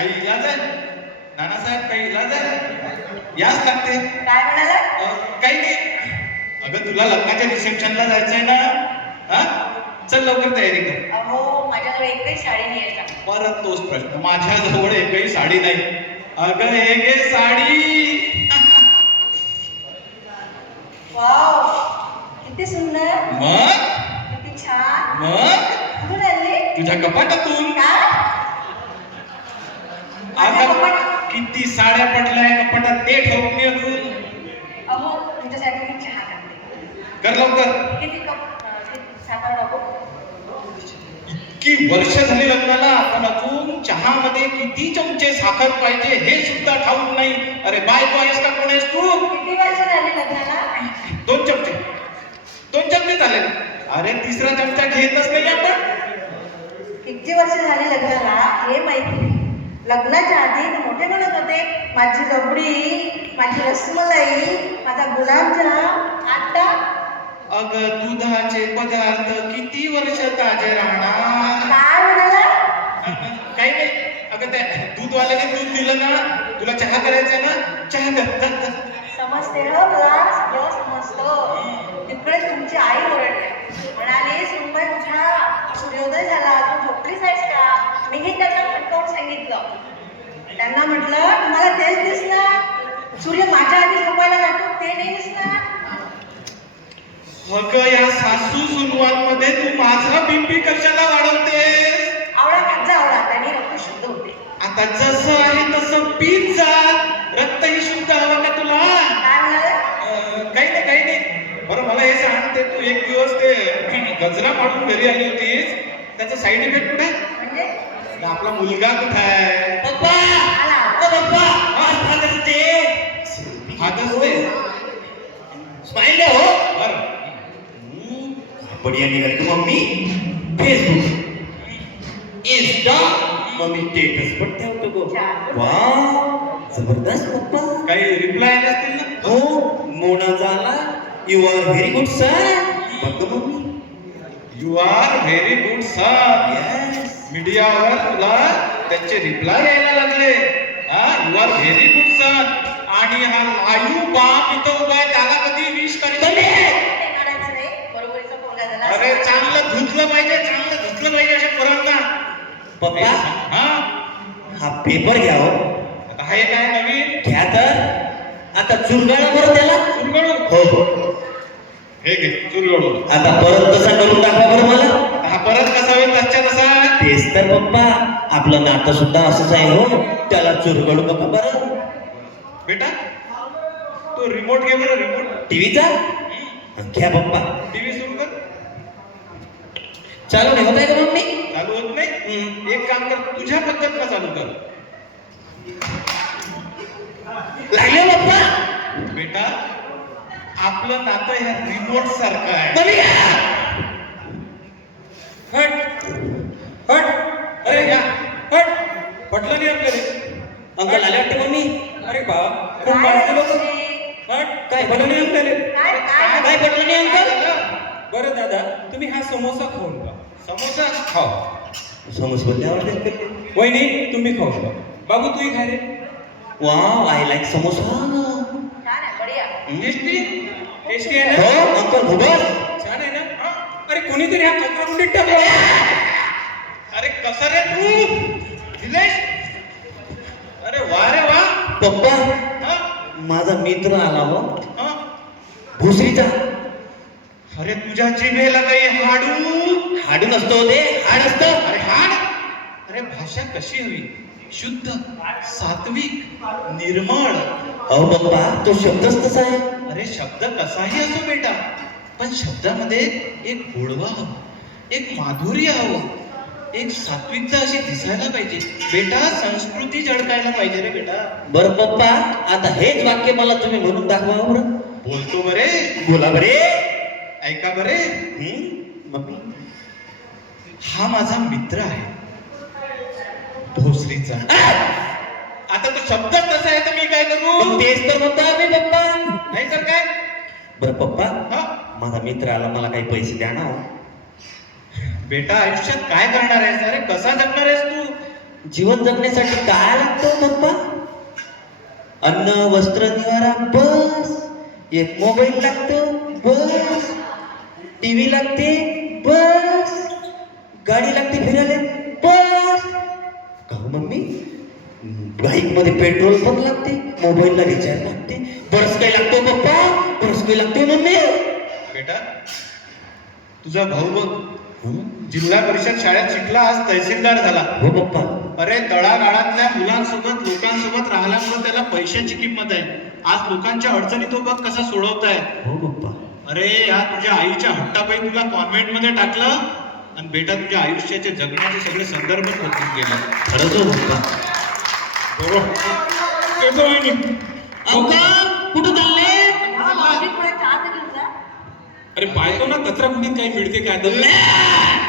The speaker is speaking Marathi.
काही इलाज आहे? नानासाहेब काही इलाज आहे? याच लागते. काय म्हणाला? काही नाही. अगं तुला लग्नाच्या रिसेप्शनला जायचंय ना? हा? चल लवकर तयारी कर. अहो माझ्याकडे एकही साडी नाही आहे परत तोच प्रश्न. माझ्याजवळ एकही साडी नाही. अगं हे घे साडी. वाव! किती सुंदर. मग? किती छान. मग? कुठून आणली? तुझ्या कपाटातून. काय माझ्या अगं कपाटात? किती साड्या पडल्या कपाटात ते ठोक नाही अजून. अहो तुमच्यासाठी मी चहा करते. कर लवकर. किती कप इतकी वर्ष झाली लग्नाला पण अजून चहामध्ये किती चमचे साखर पाहिजे हे सुद्धा ठाऊक नाही. अरे बायको आहेस का कोण आहेस तू? किती वर्ष झाली लग्नाला? दोन चमचे. दोन चमचे झाले. अरे तिसरा चमचा घेतच नाही आपण. किती वर्ष झाली लग्नाला? हे माहिती. लग्नाच्या आधी ते मोठे म्हणत होते माझी रबडी माझी रसमलाई माझा गुलाबजाम आता अग दुधाचे पदार्थ किती वर्ष ताजे राहणार? काय म्हणाला? काही नाही. अगं त्या दूधवाल्याने दूध दिलं ना तुला चहा करायचा ना चहा कर. समजते हो मला सगळं समजतं. तिकडे तुमची आई ओरडते. म्हणाली सुनबाई उठा सूर्योदय झाला. तू झोपलीच आहेस का? फटकावून सांगितलं त्यांना म्हटलं तुम्हाला तेच दिसणार. सूर्य माझ्या आधी झोपायला जातो ते नाही दिसणार. अगं या सासू सुनवांमध्ये तू माझा बीपी कशाला वाढवतेस? आवडा माझा आवडा त्याने रक्त शुद्ध होते. आता जसं आहे तसं पीत जा. रक्तही शुद्ध हवं का तुला? काय म्हणाले? अं, काही नाही काही नाही. बरं मला हे सांग. ते तू एक दिवस ते गजरा पाडून घरी आली होतीस. त्याचा साईड इफेक्ट कुठे? म्हणजे? आपला मुलगा कुठे आहे पप्पा आला ओ पप्पा आज father's day father's day smile हो बरं बढ़िया निकल के मम्मी फेसबुक इंस्टा मम्मी स्टेटस पण ठेवतो गो वाव ज़बरदस्त पप्पा काही रिप्लाय नसतील ना हो मोना झाला you are very good sir बघ mummy you are very good sir yes मीडियावर तुला त्यांचे रिप्लाय यायला लागले. हा you are very good sir आणि हा लायू बाप इथं उभा आहे त्याला कधी विश करीत अरे चांगलं धुतलं पाहिजे चांगलं धुतलं पाहिजे अशा पोरांना. पप्पा हा? हा पेपर घ्या हो. आता हे काय नवीन? घ्या तर. आता चुरगाळा बरं त्याला. चुरगळून हो हो. हे घे चुरगळून आता परत तसा करून दाखवा बरं मला. परत कसा होईल तसच्या तसा तेच तर पप्पा. आपलं नातं सुद्धा असंच आहे हो. त्याला चुरगळू नका बरं. बेटा तो रिमोट घे बरं रिमोट टीव्हीचा? घ्या पप्पा. टीव्ही सुरू कर. चालू नाही होत आहे का मम्मी चालू होत नाही? एक काम कर तुझ्या पद्धतीनं चालू कर? लागले पप्पा. बेटा आपलं नातं ह्या रिमोट सारखं आहे. हट हट अरे या हट. पटलं नाही आपल्याला. अंकल आले वाटते मम्मी? अरे बा खूप लोक? हट. काय पटलं नाही आपल्याला? काय पटलं नाही अंकल? बरं दादा तुम्ही हा समोसा खाऊन का समोसा खाऊ समज बोलले आवडते. वहिनी तुम्ही खाऊ का बाबू तूही खा रे. वाव आय लाईक समोसा छान आहे बढिया. टेस्टी टेस्टी आहे हो ना अंकल? अरे कोणीतरी हा कचरा कुंडीत टाकला अरे कसा रे तू? निलेश? अरे वा रे वा. पप्पा हा? माझा मित्र आला हो. हा? भोसरीचा. अरे तुझ्या जिभेला काही हाडू? हाडू नसतो ते हाड असतं. अरे हाड? अरे भाषा कशी हवी? शुद्ध सात्विक निर्मळ. अहो पप्पा तो शब्दच तसा आहे. अरे शब्द कसाही असो बेटा. पण शब्दामध्ये एक गोडवा हवा एक माधुर्य हवं एक सात्विकता अशी दिसायला पाहिजे. बेटा संस्कृती झळकायला पाहिजे रे बेटा. बरं पप्पा आता हेच वाक्य मला तुम्ही म्हणून दाखवा बरं. बोलतो बरे बोला बरे ऐका बरे. मम्मी हा माझा मित्र आहे. भोसरीचा. आता तो शब्द कसा आहे तर मी काय करू? तेच तर म्हणतो आम्ही पप्पा. नाही तर काय? बरं पप्पा हा. माझा मित्र आला मला काही पैसे द्या ना हो. बेटा आयुष्यात काय करणार आहेस? अरे कसा जगणार आहेस तू? जीवन जगण्यासाठी काय लागतं पप्पा? अन्न वस्त्र निवारा बस. एक मोबाईल लागतो बस. टीव्ही लागते बस. गाडी लागते फिरायला बस. का मम्मी? बाईकमध्ये पेट्रोल पण लागते मोबाईलला रिचार्ज लागते. बरस काही लागतो पप्पा? बरस काही लागतो मम्मी? बेटा. तुझा भाऊ बघ. हं? जिल्हा परिषद शाळेत शिकला आज तहसीलदार झाला. हो पप्पा. अरे तळागाळातल्या मुलांसोबत लोकांसोबत राहिल्यामुळे त्याला पैशाची किंमत आहे. आज लोकांच्या अडचणी तो बघ कसा सोडवताय. हो पप्पा. अरे या तुझ्या आईच्या हट्टापायी तुला कॉन्व्हेंटमध्ये टाकलं. आणि बेटा तुझ्या आयुष्याचे जगण्याचे सगळे संदर्भ बदलून गेले. खरंच हो पप्पा. वहिनी. कुठं अरे बायको ना कचरा कुठे काही मिळते काय तर